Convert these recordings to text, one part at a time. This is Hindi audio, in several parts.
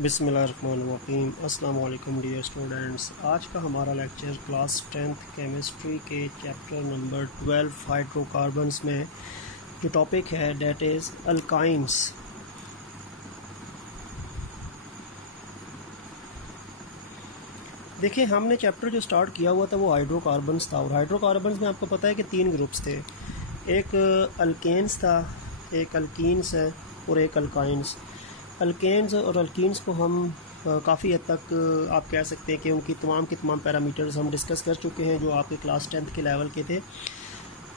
बिस्मिल्लाहिर्रहमानिर्रहीम। अस्सलाम वालेकुम डियर स्टूडेंट्स। आज का हमारा लेक्चर क्लास 10th केमिस्ट्री के चैप्टर नंबर 12 हाइड्रोकार्बन्स में जो टॉपिक है डेट इज़ अल्काइंस। देखिए, हमने चैप्टर जो स्टार्ट किया हुआ था वो हाइड्रोकार्बन्स था, और हाइड्रोकार्बन्स में आपको पता है कि 3 ग्रुप्स थे। एक अल्केन्स था, एक अल्कीन्स है और एक अल्काइंस। अल्केन्स और अल्कीन्स को हम काफ़ी हद तक आप कह सकते हैं कि उनकी तमाम पैरामीटर्स हम डिस्कस कर चुके हैं जो आपके क्लास 10th के लेवल के थे।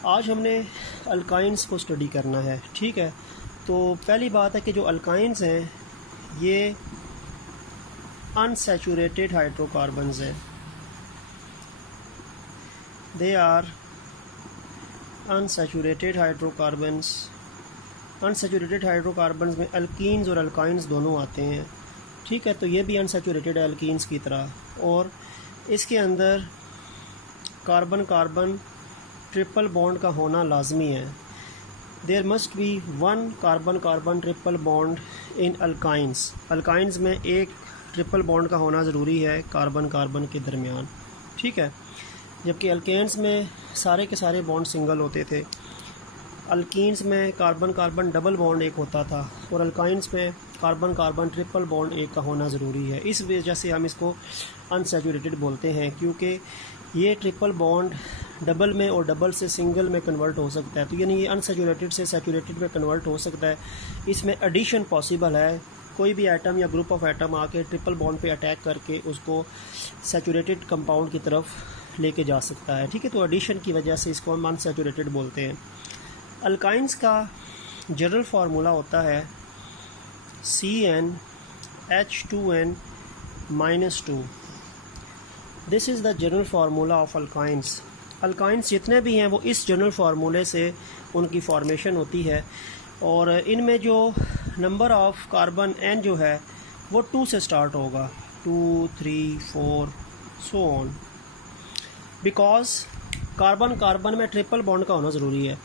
आज हमने अल्काइंस को स्टडी करना है, ठीक है। तो पहली बात है कि जो अल्काइंस हैं ये अनसैचुरेटेड हाइड्रोकार्बन्स हैं। They are unsaturated hydrocarbons. Unsaturated hydrocarbons में अल्कीन्स और अल्काइंस दोनों आते हैं, ठीक है। तो ये भी अनसैचुरेटेड है अल्कीन्स की तरह, और इसके अंदर कार्बन कार्बन ट्रिपल बॉन्ड का होना लाजमी है। There must be 1 carbon carbon triple bond in alkynes. Alkynes में एक ट्रिपल बॉन्ड का होना ज़रूरी है कार्बन कार्बन के दरमियान, ठीक है। जबकि अल्केन्स में सारे के सारे बॉन्ड सिंगल होते थे। अल्कीन्स में कार्बन कार्बन डबल बॉन्ड एक होता था, और अल्काइंस में कार्बन कार्बन ट्रिपल बॉन्ड एक का होना ज़रूरी है। इस वजह से हम इसको अनसैचुरेटेड बोलते हैं, क्योंकि ये ट्रिपल बॉन्ड डबल में और डबल से सिंगल में कन्वर्ट हो सकता है। तो यानी ये अनसैचुरेटेड से सैचुरेटेड में कन्वर्ट हो सकता है। इसमें एडिशन पॉसिबल है। कोई भी एटम या ग्रुप ऑफ एटम आके ट्रिपल बॉन्ड पे अटैक करके उसको सैचुरेटेड कंपाउंड की तरफ लेके जा सकता है, ठीक है। तो एडिशन की वजह से इसको हम अनसैचुरेटेड बोलते हैं। अल्काइंस का जनरल फार्मूला होता है CnH2n-2। This is the general formula of alkynes. Alkynes जितने भी हैं वो इस जनरल फार्मूले से उनकी फॉर्मेशन होती है, और इनमें जो नंबर ऑफ़ कार्बन n जो है वो 2 से स्टार्ट होगा, 2, 3, 4 so on. Because carbon carbon में ट्रिपल बॉन्ड का होना ज़रूरी है,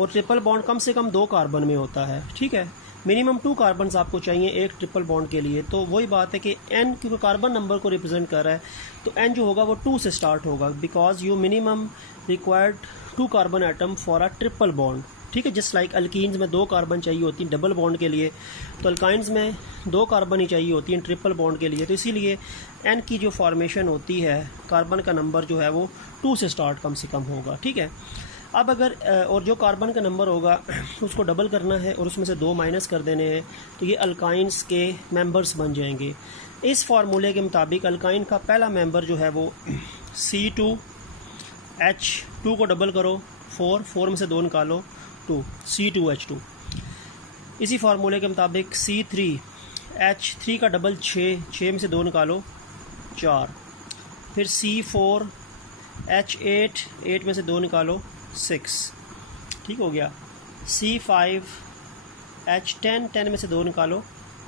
और ट्रिपल बॉन्ड कम से कम 2 कार्बन में होता है, ठीक है। मिनिमम 2 कार्बन आपको चाहिए एक ट्रिपल बॉन्ड के लिए। तो वही बात है कि n क्योंकि कार्बन नंबर को रिप्रेजेंट कर रहा है, तो n जो होगा वो 2 से स्टार्ट होगा, because you minimum required 2 carbon atom for a triple bond, ठीक है। जस्ट लाइक अल्कीन्स में 2 कार्बन चाहिए होती हैं डबल बॉन्ड के लिए, तो अल्काइंस में 2 कार्बन ही चाहिए होती हैं ट्रिपल बॉन्ड के लिए। तो इसीलिए n की जो फॉर्मेशन होती है, कार्बन का नंबर जो है वो 2 से स्टार्ट कम से कम होगा, ठीक है। अब अगर और जो कार्बन का नंबर होगा उसको डबल करना है और उसमें से 2 माइनस कर देने हैं, तो ये अल्काइंस के मेंबर्स बन जाएंगे। इस फार्मूले के मुताबिक अल्काइन का पहला मेंबर जो है वो C2H2 को डबल करो 4 में से 2 निकालो 2, C2H2। इसी फार्मूले के मुताबिक C3H3 का डबल 6 में से 2 निकालो 4, फिर C4H8 में से 2 निकालो 6, ठीक हो गया। C5H10 में से 2 निकालो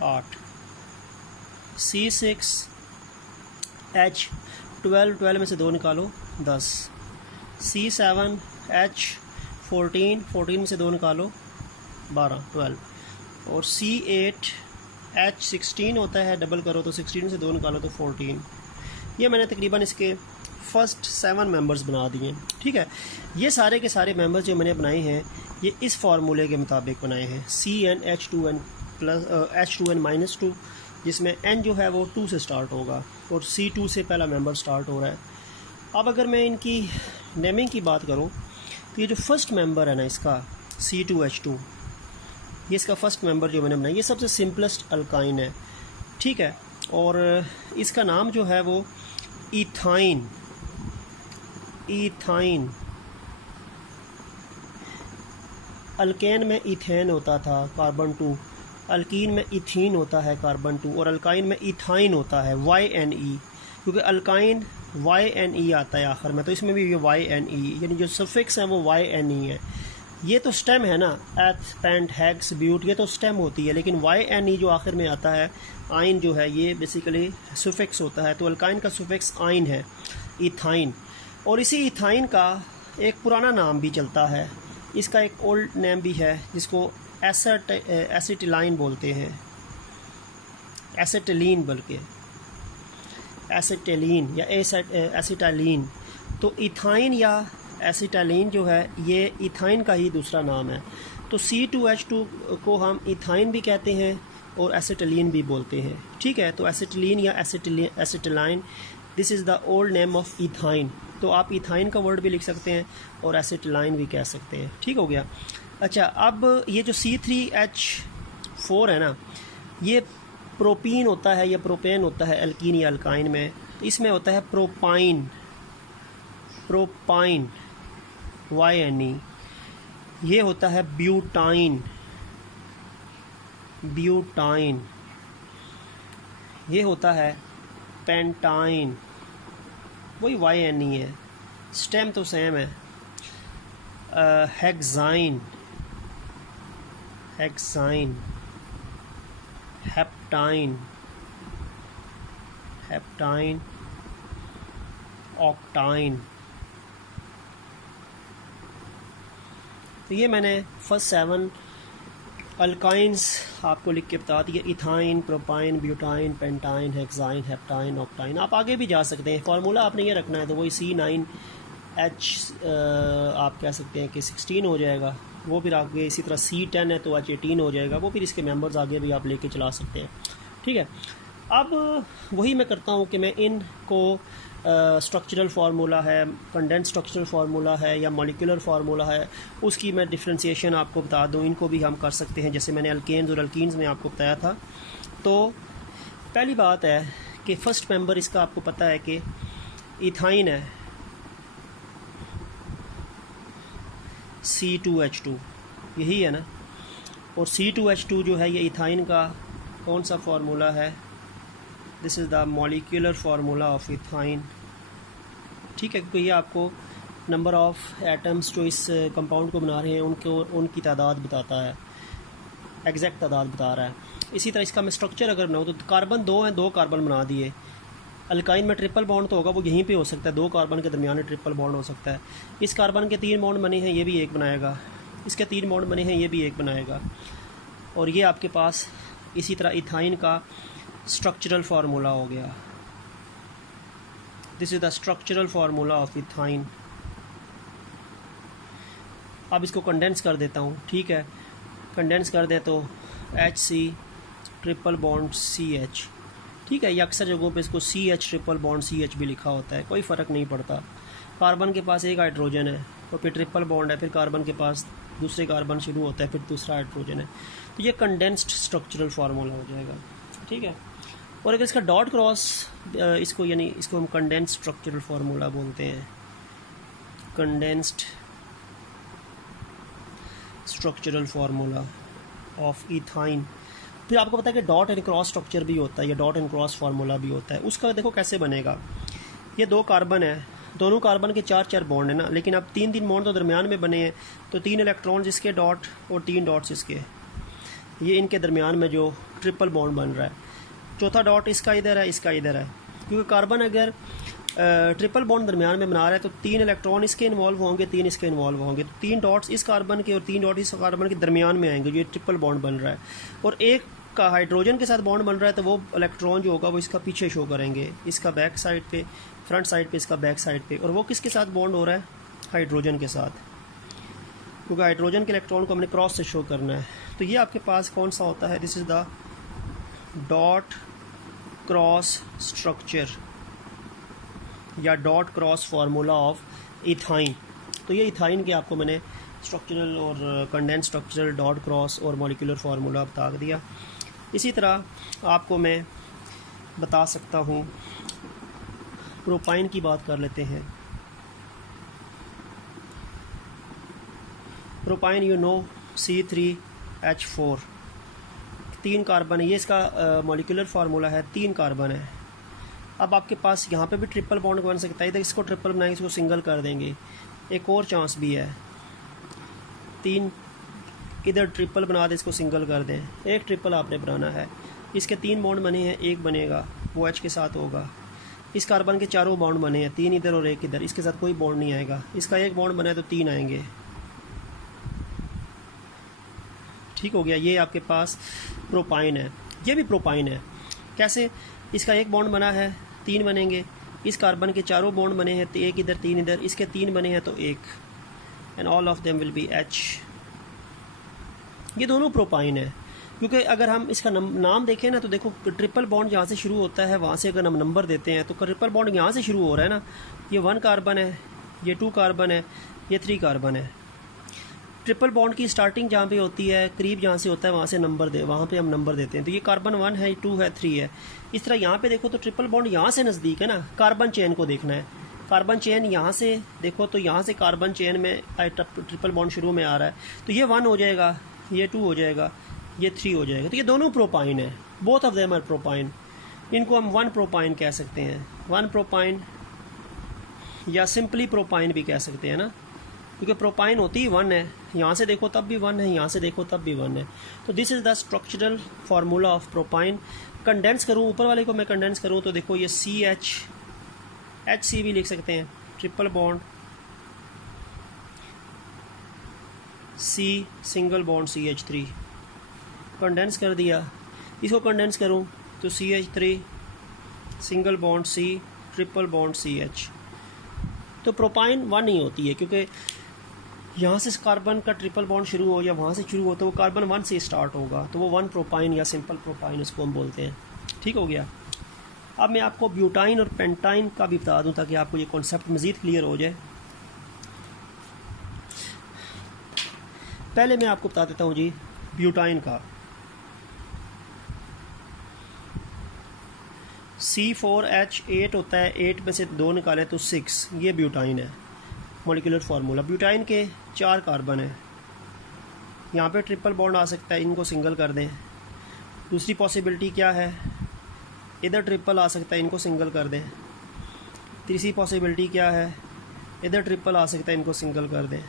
8, C6H12 में से 2 निकालो 10, C7H14 में से 2 निकालो 12, और C8H16 होता है, डबल करो तो 16 में से 2 निकालो तो 14। ये मैंने तकरीबन इसके फर्स्ट 7 मेंबर्स बना दिए, ठीक है। ये सारे के सारे मेंबर्स जो मैंने बनाए हैं ये इस फार्मूले के मुताबिक बनाए हैं, CnH2n+H2n-2, जिसमें n जो है वो 2 से स्टार्ट होगा और C2 से पहला मेंबर स्टार्ट हो रहा है। अब अगर मैं इनकी नेमिंग की बात करूं तो ये जो फर्स्ट मेंबर है ना इसका C2H2, ये इसका फर्स्ट मेंबर जो मैंने बनाया, ये सबसे सिंपलेस्ट अल्काइन है, ठीक है। और इसका नाम जो है वो इथाइन अल्केन में इथेन होता था कार्बन 2, अल्कीन में इथीन होता है कार्बन 2, और अल्काइन में इथाइन होता है YNE, क्योंकि अल्काइन YNE आता है आखिर में, तो इसमें भी ये YNE यानी जो सफिक्स है वो YNE है। ये तो स्टेम है ना, एथ पेंट हेक्स ब्यूट, ये तो स्टेम होती है, लेकिन YNE जो आखिर में आता है आइन जो है ये बेसिकली सुफिक्स होता है। तो अल्काइन का सुफिक्स आइन है, इथाइन। और इसी इथाइन का एक पुराना नाम भी चलता है, इसका एक ओल्ड नेम भी है जिसको एसिटिलाइन बोलते हैं। एसिटिलीन, बल्कि एसिटिलीन या एसिटालीन। तो इथाइन या एसिटालीन जो है ये इथाइन का ही दूसरा नाम है। तो C2H2 को हम इथाइन भी कहते हैं और एसिटिलीन भी बोलते हैं, ठीक है। तो एसिटिलीन या acetylene, this is the old name of ethyne. तो आप इथाइन का वर्ड भी लिख सकते हैं और एसिटिलाइन भी कह सकते हैं, ठीक हो गया। अच्छा, अब ये जो C3H4 है ना, ये प्रोपीन होता है या प्रोपेन होता है एल्कीन या अल्काइन में। तो इसमें होता है प्रोपाइन, YNE। ये होता है ब्यूटाइन, ये होता है पेंटाइन, वही YNE है, स्टेम तो सेम है। Hexyne, heptyne, ऑक्टाइन। तो ये मैंने फर्स्ट 7 अल्काइंस आपको लिख के बता दिए, ethyne, propyne, butyne, pentyne, hexyne, heptyne, octyne. आप आगे भी जा सकते हैं, फार्मूला आपने ये रखना है तो वही C9H आप कह सकते हैं कि 16 हो जाएगा। वो फिर आगे इसी तरह C10 है तो H18 हो जाएगा। वो फिर इसके मेंबर्स आगे भी आप लेके चला सकते हैं, ठीक है। अब वही मैं करता हूँ कि मैं इनको स्ट्रक्चरल फार्मूला है, कंडेंस स्ट्रक्चरल फार्मूला है या मॉलिक्यूलर फार्मूला है, उसकी मैं डिफ्रेंशिएशन आपको बता दूँ। इनको भी हम कर सकते हैं जैसे मैंने अल्केन्स और अल्कीन्स में आपको बताया था। तो पहली बात है कि फ़र्स्ट मेंबर इसका आपको पता है कि इथाइन है, C2H2 यही है ना। और C2H2 जो है ये इथाइन का कौन सा फार्मूला है, this is the molecular formula of ethyne, ठीक है। क्योंकि ये आपको नंबर ऑफ़ एटम्स जो इस कंपाउंड को बना रहे हैं उनकी तादाद बताता है, एग्जैक्ट तादाद बता रहा है। इसी तरह इसका मैं स्ट्रक्चर अगर बनाऊँ तो कार्बन 2 हैं, 2 कार्बन बना दिए। अल्काइन में ट्रिपल बॉन्ड तो होगा, वो यहीं पे हो सकता है, 2 कार्बन के दरमियान ट्रिपल बॉन्ड हो सकता है। इस कार्बन के 3 बॉन्ड बने हैं, ये भी एक बनाएगा। इसके 3 बॉन्ड बने हैं, ये भी एक बनाएगा। और ये आपके पास इसी तरह इथाइन का स्ट्रक्चरल फार्मूला हो गया। This is the structural formula of ethyne. अब इसको कंडेंस कर देता हूँ, ठीक है। कंडेंस कर दे तो HC ट्रिपल बॉन्ड CH, ठीक है। ये अक्सर जगहों पे इसको CH ट्रिपल बॉन्ड CH भी लिखा होता है, कोई फ़र्क नहीं पड़ता। कार्बन के पास एक हाइड्रोजन है तो फिर ट्रिपल बॉन्ड है, फिर कार्बन के पास दूसरे कार्बन शुरू होता है, फिर दूसरा हाइड्रोजन है। तो ये कंडेंस्ड स्ट्रक्चरल फार्मूला हो जाएगा, ठीक है। और अगर इसका डॉट क्रॉस इसको यानी इसको हम कंडेंस्ड स्ट्रक्चरल फार्मूला बोलते हैं, condensed structural formula of ethyne. फिर आपको पता है कि डॉट एंड क्रॉस स्ट्रक्चर भी होता है या डॉट एंड क्रॉस फार्मूला भी होता है। उसका देखो कैसे बनेगा। ये 2 कार्बन है, दोनों कार्बन के 4-4 बॉन्ड है ना, लेकिन अब 3-3 बॉन्ड तो दरमियान में बने हैं, तो 3 इलेक्ट्रॉन्स इसके डॉट और 3 डॉट्स इसके, ये इनके दरमियान में जो ट्रिपल बॉन्ड बन रहा है। चौथा डॉट इसका इधर है, इसका इधर है, क्योंकि कार्बन अगर ट्रिपल बॉन्ड दरमियान में बना रहा है तो 3 इलेक्ट्रॉन इसके इन्वॉल्व होंगे, 3 इसके इन्वॉल्व होंगे। तो 3 डॉट्स इस कार्बन के और 3 डॉट इस कार्बन के दरमियान में आएंगे, जो ये ट्रिपल बॉन्ड बन रहा है। और एक का हाइड्रोजन के साथ बॉन्ड बन रहा है तो वो इलेक्ट्रॉन जो होगा वो इसका पीछे शो करेंगे, इसका बैक साइड पे, फ्रंट साइड पे, इसका बैक साइड पे। और वो किसके साथ बॉन्ड हो रहा है, हाइड्रोजन के साथ, क्योंकि हाइड्रोजन के इलेक्ट्रॉन को हमने क्रॉस से शो करना है। तो ये आपके पास कौन सा होता है, this is the dot cross structure या dot cross formula of ethyne. तो ये इथाइन के आपको मैंने स्ट्रक्चरल और कंडेंस स्ट्रक्चरल, डॉट क्रॉस और मॉलिक्यूलर फार्मूला बता दिया। इसी तरह आपको मैं बता सकता हूँ, प्रोपाइन की बात कर लेते हैं। Propyne you know C3H4, 3 carbon है, ये इसका मॉलिक्यूलर फार्मूला है, 3 कार्बन है। अब आपके पास यहाँ पे भी ट्रिपल बॉन्ड बन सकता है, इधर इसको ट्रिपल बनाएंगे, इसको सिंगल कर देंगे। एक और चांस भी है, 3 इधर ट्रिपल बना दे, इसको सिंगल कर दें। एक ट्रिपल आपने बनाना है, इसके 3 बॉन्ड बने हैं, एक बनेगा वो H के साथ होगा। इस कार्बन के 4 बॉन्ड बने हैं, 3 इधर और 1 इधर, इसके साथ कोई बॉन्ड नहीं आएगा। इसका 1 बॉन्ड बना है तो 3 आएंगे, ठीक हो गया। ये आपके पास प्रोपाइन है, ये भी प्रोपाइन है। कैसे? इसका एक बॉन्ड बना है, 3 बनेंगे। इस कार्बन के चारों बॉन्ड बने हैं, तो एक इधर 3 इधर, इसके 3 बने हैं तो 1, and all of them will be H। ये दोनों प्रोपाइन है, क्योंकि अगर हम इसका नाम देखें ना तो देखो ट्रिपल बॉन्ड जहाँ से शुरू होता है वहाँ से अगर हम नंबर देते हैं तो ट्रिपल बॉन्ड यहाँ से शुरू हो रहा है ना। ये 1 कार्बन है, ये 2 कार्बन है, ये 3 कार्बन है। ट्रिपल बॉन्ड की स्टार्टिंग जहाँ पे होती है, करीब जहाँ से होता है वहाँ से वहाँ पे हम नंबर देते हैं। तो ये कार्बन 1 है, 2 है, 3 है। इस तरह यहाँ पे देखो तो ट्रिपल बॉन्ड यहाँ से नज़दीक है ना। कार्बन चेन को देखना है, कार्बन चेन यहाँ से देखो तो यहाँ से कार्बन चेन में ट्रिपल बॉन्ड शुरू में आ रहा है, तो ये 1 हो जाएगा, ये 2 हो जाएगा, ये 3 हो जाएगा। तो ये दोनों प्रोपाइन है, both of them are propyne. इनको हम 1 प्रोपाइन कह सकते हैं, 1 प्रोपाइन या सिंपली प्रोपाइन भी कह सकते हैं ना, क्योंकि प्रोपाइन होती ही 1 है। यहाँ से देखो तब भी 1 है, यहाँ से देखो तब भी 1 है। तो this is the structural formula of propyne. Condense करूँ, ऊपर वाले को मैं कंडेंस करूँ तो देखो ये HC भी लिख सकते हैं, triple bond C single bond CH3, condense कर दिया। इसको कंडेंस करूँ तो CH3 single bond C triple bond CH। तो प्रोपाइन 1 ही होती है, क्योंकि यहाँ से कार्बन का ट्रिपल बॉन्ड शुरू हो या वहाँ से शुरू हो तो वो कार्बन 1 से स्टार्ट होगा, तो वो 1 प्रोपाइन या सिंपल प्रोपाइन उसको हम बोलते हैं। ठीक हो गया। अब मैं आपको ब्यूटाइन और पेंटाइन का भी बता दूँ ताकि आपको ये कॉन्सेप्ट मज़ीद क्लियर हो जाए। पहले मैं आपको बता देता हूँ जी ब्यूटाइन का। C4H8 होता है, 8 में से 2 निकालें तो 6, ये ब्यूटाइन है मॉलिक्यूलर फार्मूला। ब्यूटाइन के 4 कार्बन है, यहाँ पे ट्रिपल बॉन्ड आ सकता है, इनको सिंगल कर दें। दूसरी पॉसिबिलिटी क्या है, इधर ट्रिपल आ सकता है, इनको सिंगल कर दें। तीसरी पॉसिबिलिटी क्या है, इधर ट्रिपल आ सकता है, इनको सिंगल कर दें।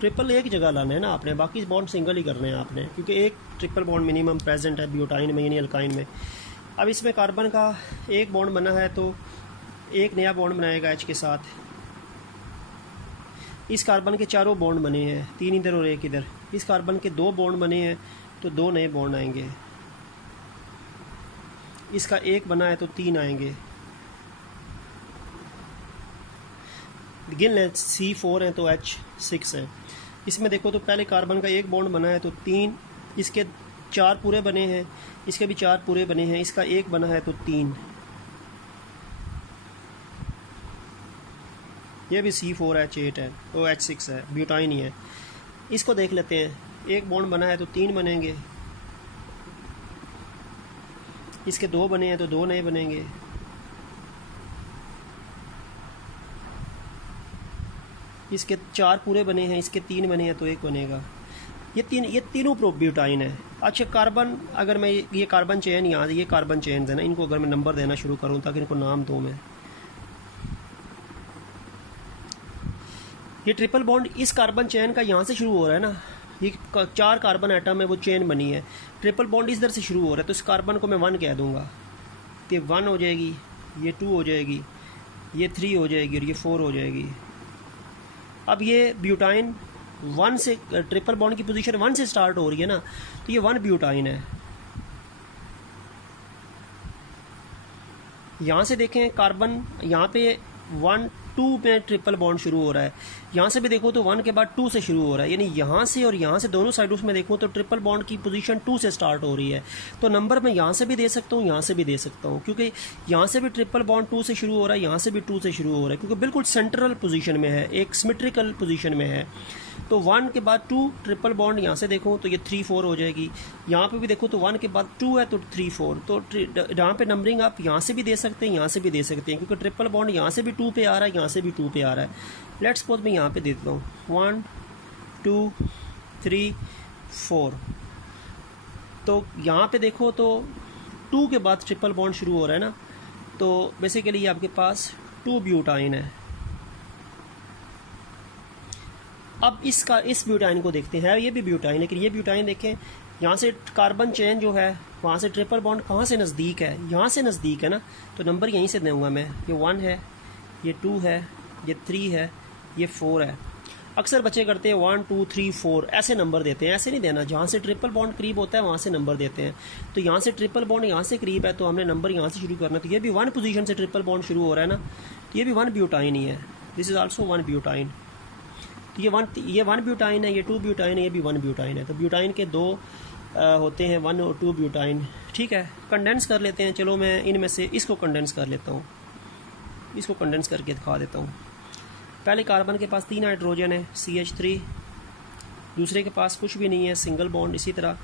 ट्रिपल एक जगह लाना है ना आपने, बाकी बॉन्ड सिंगल ही करने हैं आपने, क्योंकि एक ट्रिपल बॉन्ड मिनिमम प्रेजेंट है ब्यूटाइन में यानी अल्काइन में। अब इसमें कार्बन का एक बॉन्ड बना है तो एक नया बॉन्ड बनाएगा H के साथ। इस कार्बन के चारों बॉन्ड बने हैं, 3 इधर और 1 इधर। इस कार्बन के 2 बॉन्ड बने हैं तो 2 नए बॉन्ड आएंगे। इसका 1 बना है तो 3 आएंगे। गिन लें C4 है तो H6 है। इसमें देखो तो पहले कार्बन का 1 बॉन्ड बना है तो 3, इसके 4 पूरे बने हैं, इसके भी 4 पूरे बने हैं, इसका 1 बना है तो 3। ये भी C4H8 है तो H6 है, ब्यूटाइन ही है। इसको देख लेते हैं, 1 बॉन्ड बना है तो 3 बनेंगे, इसके 2 बने हैं तो 2 नए बनेंगे। इसके 4 पूरे बने हैं, इसके 3 बने हैं तो 1 बनेगा। ये तीनों ब्यूटाइन है। अच्छा कार्बन, अगर मैं ये कार्बन चेन यहाँ ये कार्बन चेन है ना, इनको अगर मैं नंबर देना शुरू करूँ ताकि इनको नाम दूँ मैं, ये ट्रिपल बॉन्ड इस कार्बन चेन का यहाँ से शुरू हो रहा है ना, ये 4 कार्बन एटम है वो चेन बनी है, ट्रिपल बॉन्ड इधर से शुरू हो रहा है, तो इस कार्बन को मैं 1 कह दूँगा, तो ये 1 हो जाएगी, ये 2 हो जाएगी, ये 3 हो जाएगी और ये 4 हो जाएगी। अब ये ब्यूटाइन 1 से, ट्रिपल बॉन्ड की पोजीशन 1 से स्टार्ट हो रही है ना, तो ये 1 ब्यूटाइन है। यहाँ से देखें कार्बन, यहाँ पे 1 2 में ट्रिपल बॉन्ड शुरू हो रहा है, यहाँ से भी देखो तो 1 के बाद 2 से शुरू हो रहा है, यानी यहाँ से और यहाँ से दोनों साइडों में देखो तो ट्रिपल बॉन्ड की पोजीशन 2 से स्टार्ट हो रही है। तो नंबर मैं यहाँ से भी दे सकता हूँ, यहाँ से भी दे सकता हूँ, क्योंकि यहाँ से भी ट्रिपल बॉन्ड 2 से शुरू हो रहा है, यहाँ से भी 2 से शुरू हो रहा है, क्योंकि बिल्कुल सेंट्रल पोजीशन में है, एक सिमेट्रिकल पोजीशन में है। तो 1 के बाद 2 ट्रिपल बॉन्ड यहाँ से देखो तो ये 3 4 हो जाएगी, यहाँ पे भी देखो तो 1 के बाद 2 है तो 3 4। तो जहाँ पे नंबरिंग आप यहाँ से भी दे सकते हैं, यहाँ से भी दे सकते हैं, क्योंकि ट्रिपल बॉन्ड यहाँ से भी 2 पे आ रहा है, यहाँ से भी 2 पे आ रहा है। लेट्स सपोज मैं यहाँ पे दे देता हूँ 1 2 3 4। तो यहाँ पे देखो तो 2 के बाद ट्रिपल बॉन्ड शुरू हो रहा है ना, तो बेसिकली आपके पास 2 ब्यूटाइन है। अब इस ब्यूटाइन को देखते हैं, ये भी ब्यूटाइन है, लेकिन ये ब्यूटाइन देखें, यहाँ से कार्बन चेन जो है वहाँ से ट्रिपल बॉन्ड कहाँ से नज़दीक है, यहाँ से नज़दीक है ना, तो नंबर यहीं से दूँगा मैं। ये 1 है, ये 2 है, ये 3 है, ये 4 है। अक्सर बच्चे करते हैं 1 2 3 4 ऐसे नंबर देते हैं, ऐसे नहीं देना। जहाँ से ट्रिपल बॉन्ड करीब होता है वहाँ से नंबर देते हैं। तो यहाँ से ट्रिपल बॉन्ड यहाँ से करीब है तो हमने नंबर यहाँ से शुरू करना है। तो ये भी 1 पोजीशन से ट्रिपल बॉन्ड शुरू हो रहा है ना, तो ये भी 1 ब्यूटाइन ही है। This is also 1 butyne. तो ये 1 ब्यूटाइन है, ये 2 ब्यूटाइन है, ये भी 1 ब्यूटाइन है। तो ब्यूटाइन के दो होते हैं, 1 और 2 ब्यूटाइन। ठीक है, कंडेंस कर लेते हैं। चलो मैं इनमें से इसको कंडेंस कर लेता हूँ, इसको कंडेंस करके दिखा देता हूँ। पहले कार्बन के पास 3 हाइड्रोजन है CH3, दूसरे के पास कुछ भी नहीं है, सिंगल बॉन्ड। इसी तरह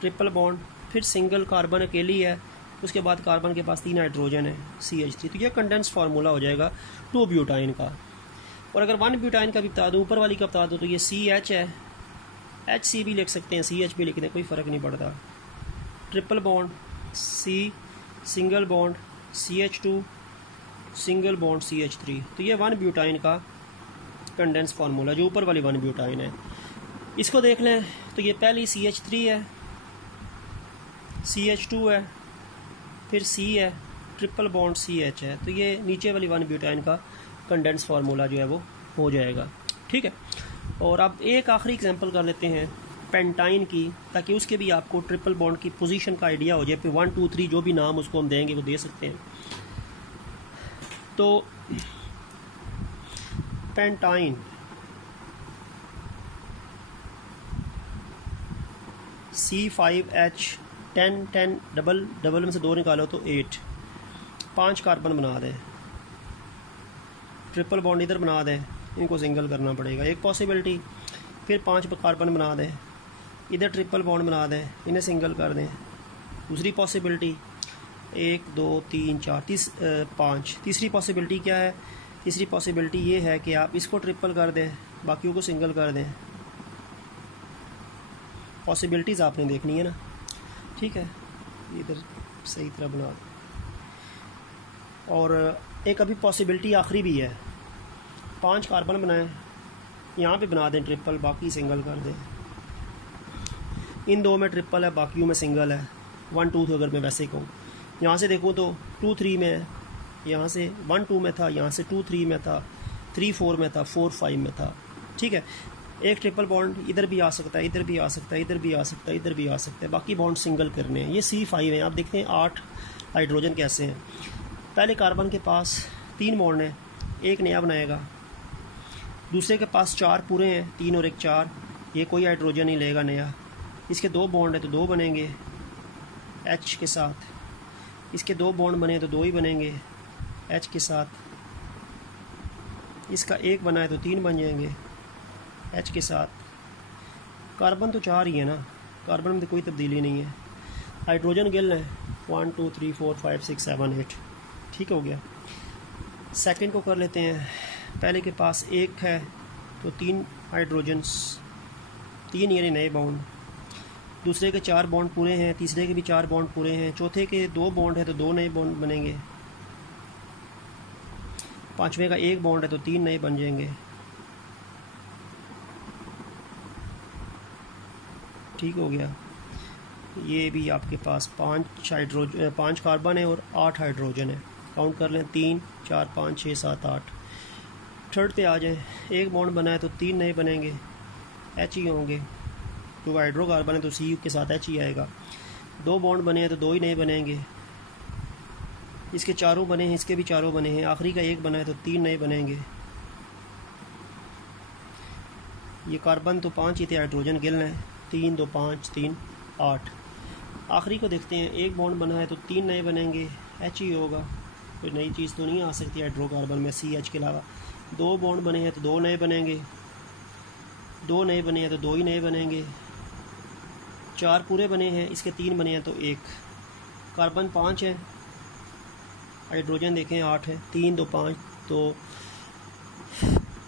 ट्रिपल बॉन्ड, फिर सिंगल कार्बन अकेली है, उसके बाद कार्बन के पास 3 हाइड्रोजन है CH3। तो यह कंडेंस फार्मूला हो जाएगा 2 ब्यूटाइन का। और अगर 1 ब्यूटाइन का भी बता दूँ, ऊपर वाली का बता दूँ, तो ये CH है, HC भी लिख सकते हैं, CH भी लिख दें, कोई फ़र्क नहीं पड़ता। Triple bond C, single bond CH2, single bond CH3। तो ये 1 ब्यूटाइन का कंडेंस फार्मूला जो ऊपर वाली 1 ब्यूटाइन है। इसको देख लें तो ये पहली CH3 है, CH2 है, फिर C है, ट्रिपल बॉन्ड CH है। तो ये नीचे वाली 1 ब्यूटाइन का कंडेंस फार्मूला जो है वो हो जाएगा। ठीक है, और अब एक आखिरी एग्जांपल कर लेते हैं पेंटाइन की, ताकि उसके भी आपको ट्रिपल बॉन्ड की पोजीशन का आइडिया हो जाए। फिर 1 2 3 जो भी नाम उसको हम देंगे वो दे सकते हैं। तो पेंटाइन C5H10 डबल डबल में से 2 निकालो तो 8, 5 कार्बन बना दें, ट्रिपल बॉन्ड इधर बना दें, इनको सिंगल करना पड़ेगा, एक पॉसिबिलिटी। फिर 5 कार्बन बना दें, इधर ट्रिपल बॉन्ड बना दें, इन्हें सिंगल कर दें, दूसरी पॉसिबिलिटी। 1 2 3 4 5। तीसरी पॉसिबिलिटी क्या है? तीसरी पॉसिबिलिटी ये है कि आप इसको ट्रिपल कर दें, बाकियों को सिंगल कर दें। पॉसिबिलिटीज़ आपने देखनी है ना। ठीक है, इधर सही तरह बना दें। और एक अभी पॉसिबिलिटी आखिरी भी है, 5 कार्बन बनाएं, यहाँ पे बना दें ट्रिपल, बाकी सिंगल कर दें। इन 2 में ट्रिपल है, बाकियों में सिंगल है। 1 2 अगर मैं वैसे कहूँ, यहाँ से देखूँ तो 2 3 में है, यहाँ से 1 2 में था, यहाँ से 2 3 में था, 3 4 में था, 4 5 में था। ठीक है, एक ट्रिपल बॉन्ड इधर भी आ सकता है, इधर भी आ सकता है, इधर भी आ सकता है, इधर भी आ सकता है, बाकी बॉन्ड सिंगल करने हैं। ये C5 है। आप देखते हैं 8 हाइड्रोजन कैसे हैं। पहले कार्बन के पास 3 बॉन्ड हैं, एक नया बनाएगा। दूसरे के पास 4 पूरे हैं, 3 और 1 4, ये कोई हाइड्रोजन नहीं लेगा नया। इसके 2 बॉन्ड है तो 2 बनेंगे H के साथ, इसके 2 बॉन्ड बने तो 2 ही बनेंगे H के साथ, इसका 1 बना है तो 3 बन जाएंगे H के साथ। कार्बन तो 4 ही है ना, कार्बन में तो कोई तब्दीली नहीं है। हाइड्रोजन गिन लें, 1 2 3 4 5 6 7 8। ठीक हो गया। सेकंड को कर लेते हैं। पहले के पास 1 है तो 3 हाइड्रोजन्स, 3 यानी नए बॉन्ड। दूसरे के 4 बॉन्ड पूरे हैं, तीसरे के भी 4 बॉन्ड पूरे हैं, चौथे के 2 बॉन्ड है तो 2 नए बॉन्ड बनेंगे, पांचवें का 1 बॉन्ड है तो 3 नए बन जाएंगे। ठीक हो गया। ये भी आपके पास 5 कार्बन है और 8 हाइड्रोजन है। काउंट कर लें, 3 4 5 6 7 8। थर्ड पे आ जाए, 1 बॉन्ड बना है तो 3 नए बनेंगे, H ही होंगे, तो हाइड्रोकार्बन है तो C के साथ H ही आएगा। 2 बॉन्ड बने हैं तो 2 ही नए बनेंगे, इसके 4 बने हैं, इसके भी 4 बने हैं, आखिरी का 1 बना है तो 3 नए बनेंगे। ये कार्बन तो 5 ही थे, हाइड्रोजन गिन है, 3 2 5 3 8। आखिरी को देखते हैं, 1 बॉन्ड बना है तो 3 नए बनेंगे, H ही होगा, कोई नई चीज़ तो नहीं आ सकती हाइड्रोकार्बन में CH के अलावा। 2 बॉन्ड बने हैं तो 2 नए बनेंगे, 2 नए बने हैं तो 2 ही नए बनेंगे, 4 पूरे बने हैं, इसके 3 बने हैं तो 1। कार्बन 5 है, हाइड्रोजन देखें 8 है, 3 2 5 तो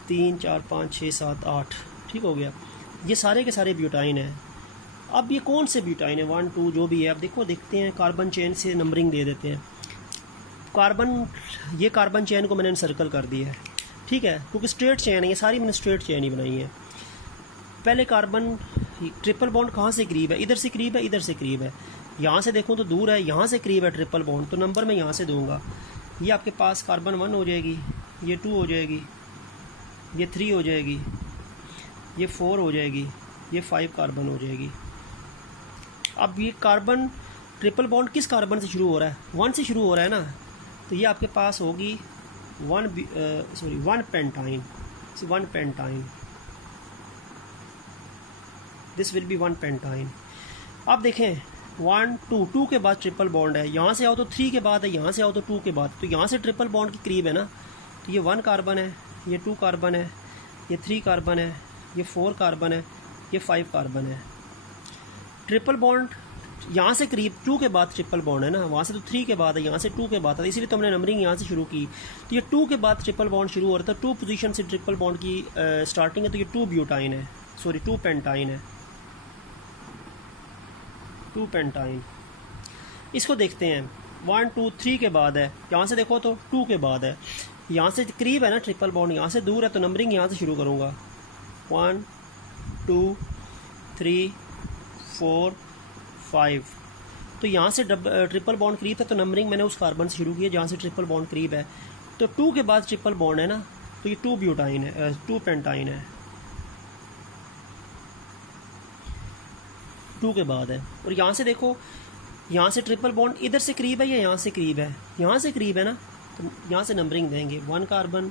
3 4 5 6 7 8। ठीक हो गया। ये सारे के सारे ब्यूटाइन हैं। अब ये कौन से ब्यूटाइन है, 1 2 जो भी है, अब देखते हैं। कार्बन चेन से नंबरिंग दे देते हैं। ये कार्बन चेन को मैंने सर्कल कर दिया है, ठीक है, क्योंकि स्ट्रेट चेन है, ये सारी मैंने स्ट्रेट चेन ही बनाई है। पहले कार्बन ट्रिपल बॉन्ड कहाँ से करीब है, इधर से करीब है, इधर से करीब है। यहाँ से देखूँ तो दूर है, यहाँ से करीब है ट्रिपल बॉन्ड, तो नंबर मैं यहाँ से दूंगा। ये आपके पास कार्बन 1 हो जाएगी, ये 2 हो जाएगी, ये 3 हो जाएगी, ये 4 हो जाएगी, ये 5 कार्बन हो जाएगी। अब ये कार्बन ट्रिपल बॉन्ड किस कार्बन से शुरू हो रहा है? 1 से शुरू हो रहा है ना, तो ये आपके पास होगी 1 pentyne, 1 pentyne, this will be 1 pentyne. अब देखें 1 2 के बाद ट्रिपल बॉन्ड है, यहाँ से आओ तो 3 के बाद है, यहाँ से आओ तो 2 के बाद, तो यहाँ से ट्रिपल बॉन्ड के करीब है ना, तो ये 1 कार्बन है, ये 2 कार्बन है, ये 3 कार्बन है, ये 4 कार्बन है, ये 5 कार्बन है। ट्रिपल बॉन्ड यहाँ से करीब 2 के बाद ट्रिपल बॉन्ड है ना, वहाँ से तो 3 के बाद है, यहाँ से 2 के बाद है, इसीलिए तो हमने नंबरिंग यहाँ से शुरू की। तो ये 2 के बाद ट्रिपल बॉन्ड शुरू हो रहा था, 2 पोजीशन से ट्रिपल बॉन्ड की स्टार्टिंग है, तो ये 2 ब्यूटाइन है, 2 पेंटाइन है, 2 पेंटाइन। इसको देखते हैं 1 2 3 के बाद है, यहाँ से देखो तो 2 के बाद है, यहाँ से करीब है ना ट्रिपल बॉन्ड, यहाँ से दूर है, तो नंबरिंग यहाँ से शुरू करूँगा 1 2 3 4 5। तो यहाँ से ट्रिपल बॉन्ड करीब था, तो नंबरिंग मैंने उस कार्बन से शुरू की है जहाँ से ट्रिपल बॉन्ड करीब है। तो 2 के बाद ट्रिपल बॉन्ड है ना, तो ये 2 ब्यूटाइन है, 2 पेंटाइन है, 2 के बाद है। और यहाँ से देखो, यहाँ से ट्रिपल बॉन्ड इधर से करीब है या यहाँ से करीब है? यहाँ से करीब है ना, तो यहाँ से नंबरिंग देंगे 1 carbon,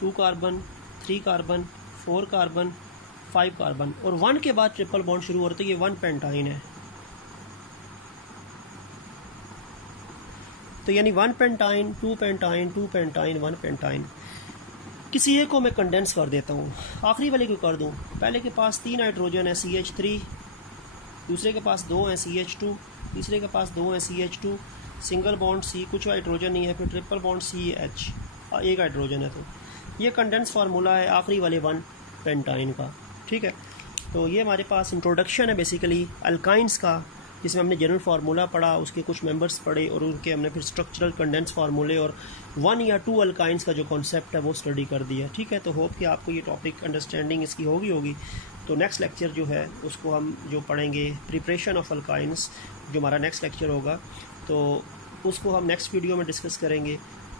2 carbon, 3 carbon, 4 carbon, 5 carbon, और 1 के बाद ट्रिपल बॉन्ड शुरू हो रहा है, तो ये 1 पेंटाइन है। तो यानी 1 पेंटाइन, 2 पेंटाइन, 2 पेंटाइन, 1 पेंटाइन। किसी एक को मैं कंडेंस कर देता हूँ, आखिरी वाले को कर दूँ। पहले के पास 3 हाइड्रोजन है CH3, दूसरे के पास 2 हैं CH2, तीसरे के पास 2 हैं CH2, सिंगल बॉन्ड C, कुछ हाइड्रोजन नहीं है, फिर ट्रिपल बॉन्ड CH, एक हाइड्रोजन है। तो ये कंडेंस फार्मूला है आखिरी वाले 1 पेंटाइन का, ठीक है। तो ये हमारे पास इंट्रोडक्शन है बेसिकली अल्काइंस का, जिसमें हमने जनरल फार्मूला पढ़ा, उसके कुछ मेंबर्स पढ़े, और उनके हमने फिर स्ट्रक्चरल कंडेंस फार्मूले और 1 या 2 अल्काइंस का जो कॉन्सेप्ट है वो स्टडी कर दिया, ठीक है। तो होप कि आपको ये टॉपिक अंडरस्टैंडिंग इसकी होगी। तो नेक्स्ट लेक्चर जो है उसको हम जो पढ़ेंगे प्रिपरेशन ऑफ अल्काइंस, जो हमारा नेक्स्ट लेक्चर होगा, तो उसको हम नेक्स्ट वीडियो में डिस्कस करेंगे।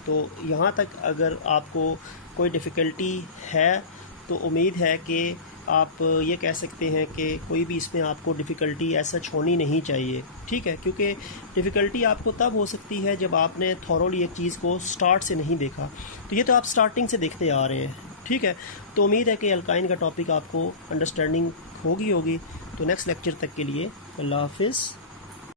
तो यहाँ तक अगर आपको कोई डिफ़िकल्टी है तो उम्मीद है कि आप ये कह सकते हैं कि कोई भी इसमें आपको डिफ़िकल्टी ऐसा होनी नहीं चाहिए, ठीक है। क्योंकि डिफ़िकल्टी आपको तब हो सकती है जब आपने थॉरोली एक चीज़ को स्टार्ट से नहीं देखा, तो ये तो आप स्टार्टिंग से देखते आ रहे हैं, ठीक है। तो उम्मीद है कि अल्काइन का टॉपिक आपको अंडरस्टैंडिंग होगी। तो नेक्स्ट लेक्चर तक के लिए अल्लाह हाफ़िज़।